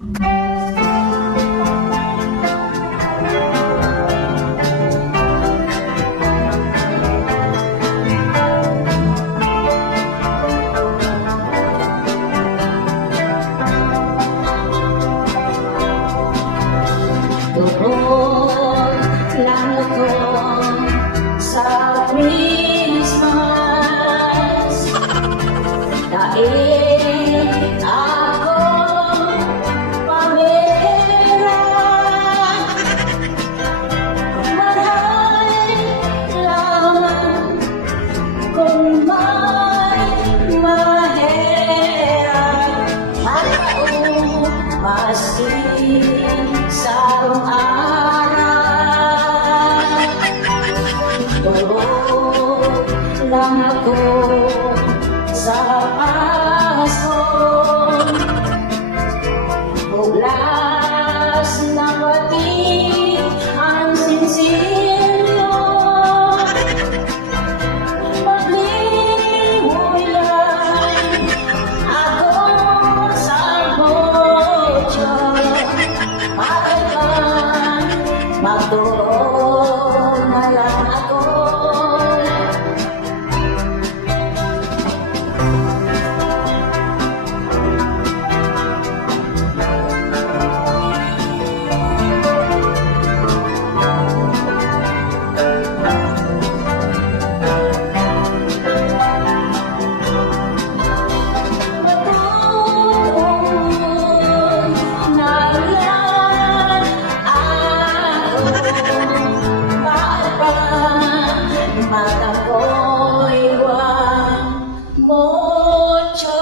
Tuhod lang ako sa Christmas, dahil ako pamera. Mahal lamang kung may mahera at maski sa araw. Tulog lang ako sa Pasko, buglas na pati ang sinsilyo. Magliwoy lang ako sa botyo, magtulog na lang ako. Mata ko'y wang mocho.